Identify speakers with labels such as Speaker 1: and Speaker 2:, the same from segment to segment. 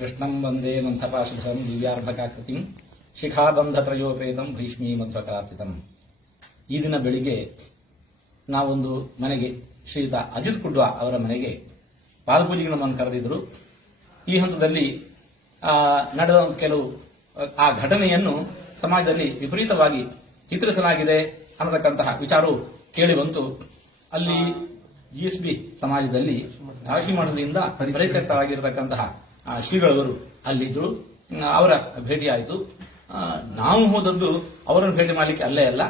Speaker 1: ಕೃಷ್ಣಂ ವಂದೇ ಮಂಥಪಾಶುಧರಂ ದಿವ್ಯಾರ್ಭಕಾಕೃತಿ ಶಿಖಾಬಂಧ ಶಿಖಾಬಂಧತ್ರಯೋಪೇತಂ ಭೀಷ್ಮೀ ಮಂತ್ರಕಾರ್ಚಿತಂ ಈ ದಿನ ಬೆಳಿಗ್ಗೆ ನಾವೊಂದು ಮನೆಗೆ ಶ್ರೀಯುತ ಅಜಿತ್ ಕುಡ್ವ ಅವರ ಮನೆಗೆ ಪಾದಪೂಜೆಗೆ ನಮ್ಮನ್ನು ಕರೆದಿದ್ದರು ಈ ಹಂತದಲ್ಲಿ ನಡೆದ ಕೆಲವು ಆ ಘಟನೆಯನ್ನು ಸಮಾಜದಲ್ಲಿ ವಿಪರೀತವಾಗಿ ಚಿತ್ರಿಸಲಾಗಿದೆ ಅನ್ನತಕ್ಕಂತಹ ವಿಚಾರವು ಕೇಳಿ ಬಂತು. ಅಲ್ಲಿ ಜಿ ಎಸ್ ಬಿ ಸಮಾಜದಲ್ಲಿ ರಾಶಿ ಮಠದಿಂದ ಪರಿತ್ಯಕ್ತರಾಗಿರತಕ್ಕಂತಹ ಆ, ಶ್ರೀಗಳವರು ಅಲ್ಲಿದ್ರು. ಅವರ ಭೇಟಿ ಆಯಿತು. ನಾವು ಹೋದದ್ದು ಅವರನ್ನು ಭೇಟಿ ಮಾಡಲಿಕ್ಕೆ ಅಲ್ಲೇ ಅಲ್ಲ.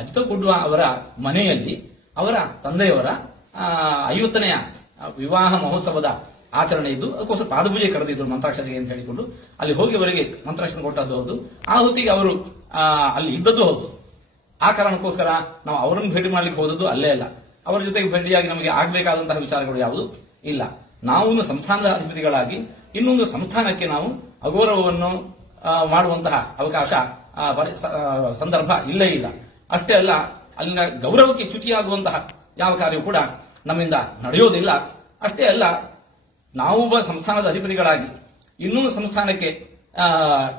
Speaker 1: ಅಜಿತ ಕುಡ್ವ ಅವರ ಮನೆಯಲ್ಲಿ ಅವರ ತಂದೆಯವರ ಐವತ್ತನೆಯ ವಿವಾಹ ಮಹೋತ್ಸವದ ಆಚರಣೆ ಇದ್ದು, ಅದಕ್ಕೋಸ್ಕರ ಪಾದಪೂಜೆ ಕರೆದಿದ್ರು ಮಂತ್ರಾಕ್ಷರಿಗೆ ಅಂತ ಹೇಳಿಕೊಂಡು. ಅಲ್ಲಿ ಹೋಗಿ ಅವರಿಗೆ ಮಂತ್ರಾಕ್ಷರ ಕೊಟ್ಟದ್ದು ಹೌದು. ಆ ಹೊತ್ತಿಗೆ ಅವರು ಅಲ್ಲಿ ಇದ್ದದ್ದು ಹೌದು. ಆ ಕಾರಣಕ್ಕೋಸ್ಕರ ನಾವು ಅವರನ್ನು ಭೇಟಿ ಮಾಡಲಿಕ್ಕೆ ಹೋದದ್ದು ಅಲ್ಲೇ ಅಲ್ಲ. ಅವರ ಜೊತೆಗೆ ಭೇಟಿಯಾಗಿ ನಮಗೆ ಆಗಬೇಕಾದಂತಹ ವಿಚಾರಗಳು ಯಾವುದು? ಇಲ್ಲ. ನಾವು ಒಂದು ಸಂಸ್ಥಾನದ ಅಧಿಪತಿಗಳಾಗಿ ಇನ್ನೊಂದು ಸಂಸ್ಥಾನಕ್ಕೆ ನಾವು ಅಗೌರವವನ್ನು ಮಾಡುವಂತಹ ಅವಕಾಶ ಸಂದರ್ಭ ಇಲ್ಲೇ ಇಲ್ಲ. ಅಷ್ಟೇ ಅಲ್ಲ, ಅಲ್ಲಿನ ಗೌರವಕ್ಕೆ ಚ್ಯುತಿಯಾಗುವಂತಹ ಯಾವ ಕಾರ್ಯವೂ ಕೂಡ ನಮ್ಮಿಂದ ನಡೆಯೋದಿಲ್ಲ. ಅಷ್ಟೇ ಅಲ್ಲ, ನಾವು ಒಬ್ಬ ಸಂಸ್ಥಾನದ ಅಧಿಪತಿಗಳಾಗಿ ಇನ್ನೊಂದು ಸಂಸ್ಥಾನಕ್ಕೆ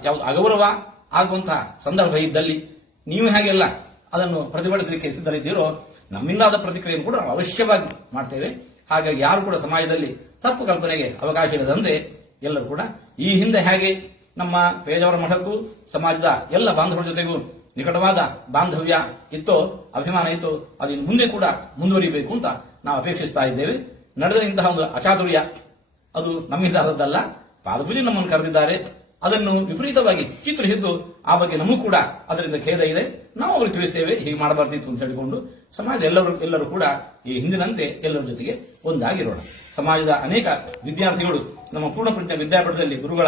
Speaker 1: ಯಾವುದು ಅಗೌರವ ಆಗುವಂತಹ ಸಂದರ್ಭ ಇದ್ದಲ್ಲಿ ನೀವು ಹಾಗೆಲ್ಲ ಅದನ್ನು ಪ್ರತಿಭಟಿಸಲಿಕ್ಕೆ ಸಿದ್ಧರಿದ್ದೀರೋ, ನಮ್ಮಿಂದಾದ ಪ್ರತಿಕ್ರಿಯೆಯನ್ನು ಕೂಡ ಅವಶ್ಯವಾಗಿ ಮಾಡ್ತೇವೆ. ಹಾಗಾಗಿ ಯಾರು ಕೂಡ ಸಮಾಜದಲ್ಲಿ ತಪ್ಪು ಕಲ್ಪನೆಗೆ ಅವಕಾಶ ಇಲ್ಲದಂತೆ ಎಲ್ಲರೂ ಕೂಡ ಈ ಹಿಂದೆ ಹೇಗೆ ನಮ್ಮ ಪೇಜಾವರ ಮಠಕ್ಕೂ ಸಮಾಜದ ಎಲ್ಲ ಬಾಂಧವರ ಜೊತೆಗೂ ನಿಕಟವಾದ ಬಾಂಧವ್ಯ ಇತ್ತೋ, ಅಭಿಮಾನ ಇತ್ತೋ, ಅದು ಮುಂದೆ ಕೂಡ ಮುಂದುವರಿಬೇಕು ಅಂತ ನಾವು ಅಪೇಕ್ಷಿಸ್ತಾ ಇದ್ದೇವೆ. ನಡೆದ ಇಂತಹ ಒಂದು ಅಚಾತುರ್ಯ, ಅದು ನಮ್ಮಿಂದ ಆದದ್ದಲ್ಲ ಪಾದಪೂಜೆ ನಮ್ಮನ್ನು ಕರೆದಿದ್ದಾರೆ. ಅದನ್ನು ವಿಪರೀತವಾಗಿ ಚಿತ್ರಿಸಿದ್ದು ಆ ಬಗ್ಗೆ ನಮಗೂ ಕೂಡ ಅದರಿಂದ ಖೇದ ಇದೆ. ನಾವು ಅವ್ರಿಗೆ ತಿಳಿಸ್ತೇವೆ, ಹೀಗೆ ಮಾಡಬಾರ್ದಿತ್ತು ಅಂತ ಹೇಳಿಕೊಂಡು ಸಮಾಜದ ಎಲ್ಲರೂ ಎಲ್ಲರೂ ಕೂಡ ಈ ಹಿಂದಿನಂತೆ ಎಲ್ಲರ ಜೊತೆಗೆ ಒಂದಾಗಿರೋಣ. ಸಮಾಜದ ಅನೇಕ ವಿದ್ಯಾರ್ಥಿಗಳು ನಮ್ಮ ಪೂರ್ಣಪ್ರಜ್ಞ ವಿದ್ಯಾಪೀಠದಲ್ಲಿ, ಗುರುಗಳ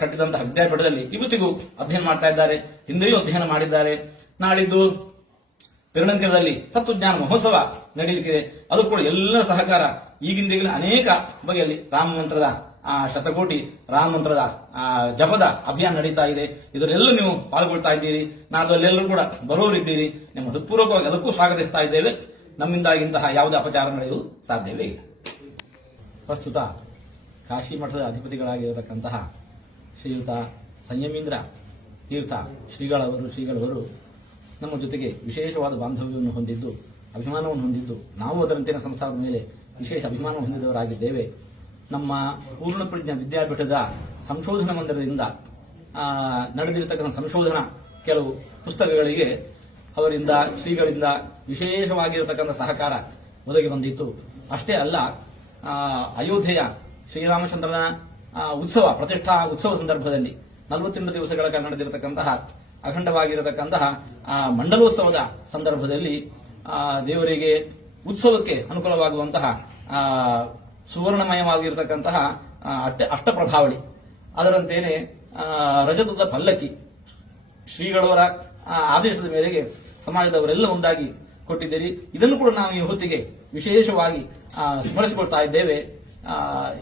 Speaker 1: ಕಟ್ಟಿದಂತಹ ವಿದ್ಯಾಪೀಠದಲ್ಲಿ ಇವತ್ತಿಗೂ ಅಧ್ಯಯನ ಮಾಡ್ತಾ ಇದ್ದಾರೆ, ಹಿಂದೆಯೂ ಅಧ್ಯಯನ ಮಾಡಿದ್ದಾರೆ. ನಾಡಿದ್ದು ಪಿರಣಂಕರದಲ್ಲಿ ತತ್ವಜ್ಞಾನ ಮಹೋತ್ಸವ ನಡೀಲಿಕ್ಕಿದೆ. ಅದು ಕೂಡ ಎಲ್ಲರ ಸಹಕಾರ, ಈಗಿಂದೀಗಿನ ಅನೇಕ ಬಗೆಯಲ್ಲಿ ರಾಮ ಮಂತ್ರದ ಶತಕೋಟಿ ರಾಮ ಮಂತ್ರದ ಆ, ಜಪದ ಅಭಿಯಾನ ನಡೀತಾ ಇದೆ. ಇದರಲ್ಲೂ ನೀವು ಪಾಲ್ಗೊಳ್ತಾ ಇದ್ದೀರಿ. ನಾನು ಅಲ್ಲೆಲ್ಲರೂ ಕೂಡ ಬರೋರಿದ್ದೀರಿ ನಿಮ್ಮ ಹೃತ್ಪೂರ್ವಕವಾಗಿ ಅದಕ್ಕೂ ಸ್ವಾಗತಿಸ್ತಾ ಇದ್ದೇವೆ. ನಮ್ಮಿಂದಾಗಿ ಇಂತಹ ಯಾವುದೇ ಅಪಚಾರ ನಡೆಯಲು ಸಾಧ್ಯವೇ ಇಲ್ಲ. ಪ್ರಸ್ತುತ ಕಾಶಿ ಮಠದ ಅಧಿಪತಿಗಳಾಗಿರತಕ್ಕಂತಹ ಶ್ರೀಯುತ ಸಂಯಮೀಂದ್ರ ತೀರ್ಥ ಶ್ರೀಗಳವರು ಶ್ರೀಗಳವರು ನಮ್ಮ ಜೊತೆಗೆ ವಿಶೇಷವಾದ ಬಾಂಧವ್ಯವನ್ನು ಹೊಂದಿದ್ದು ಅಭಿಮಾನವನ್ನು ಹೊಂದಿದ್ದು ನಾವು ಅದರಂತಿನ ಸಂಸ್ಥಾನದ ಮೇಲೆ ವಿಶೇಷ ಅಭಿಮಾನ ಹೊಂದಿದವರಾಗಿದ್ದೇವೆ. ನಮ್ಮ ಪೂರ್ಣಪ್ರಜ್ಞ ವಿದ್ಯಾಪೀಠದ ಸಂಶೋಧನಾ ಮಂದಿರದಿಂದ ನಡೆದಿರತಕ್ಕಂಥ ಸಂಶೋಧನಾ ಕೆಲವು ಪುಸ್ತಕಗಳಿಗೆ ಅವರಿಂದ ಶ್ರೀಗಳಿಂದ ವಿಶೇಷವಾಗಿರತಕ್ಕಂಥ ಸಹಕಾರ ಒದಗಿ ಬಂದಿತ್ತು. ಅಷ್ಟೇ ಅಲ್ಲ ಅಯೋಧ್ಯೆಯ ಶ್ರೀರಾಮಚಂದ್ರನ ಉತ್ಸವ ಪ್ರತಿಷ್ಠಾ ಉತ್ಸವ ಸಂದರ್ಭದಲ್ಲಿ ನಲವತ್ತೆಂಟು ದಿವಸಗಳ ಕಾಲ ನಡೆದಿರತಕ್ಕಂತಹ ಅಖಂಡವಾಗಿರತಕ್ಕಂತಹ ಆ, ಮಂಡಲೋತ್ಸವದ ಸಂದರ್ಭದಲ್ಲಿ ದೇವರಿಗೆ ಉತ್ಸವಕ್ಕೆ ಅನುಕೂಲವಾಗುವಂತಹ ಸುವರ್ಣಮಯವಾಗಿರತಕ್ಕಂತಹ ಅಷ್ಟ ಅಷ್ಟಪ್ರಭಾವಳಿ. ಅದರಂತೆಯೇ ಆ, ರಜತದ ಪಲ್ಲಕ್ಕಿ ಶ್ರೀಗಳವರ ಆದೇಶದ ಮೇರೆಗೆ ಸಮಾಜದವರೆಲ್ಲ ಒಂದಾಗಿ ಕೊಟ್ಟಿದ್ದೀರಿ. ಇದನ್ನು ಕೂಡ ನಾವು ಈ ಹೊತ್ತಿಗೆ ವಿಶೇಷವಾಗಿ ಸ್ಮರಿಸಿಕೊಳ್ತಾ ಇದ್ದೇವೆ.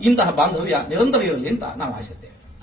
Speaker 1: ಇಂತಹ ಬಾಂಧವ್ಯ ನಿರಂತರ ಇರಲಿ ಅಂತ ನಾವು ಆಶಿಸ್ತೇವೆ.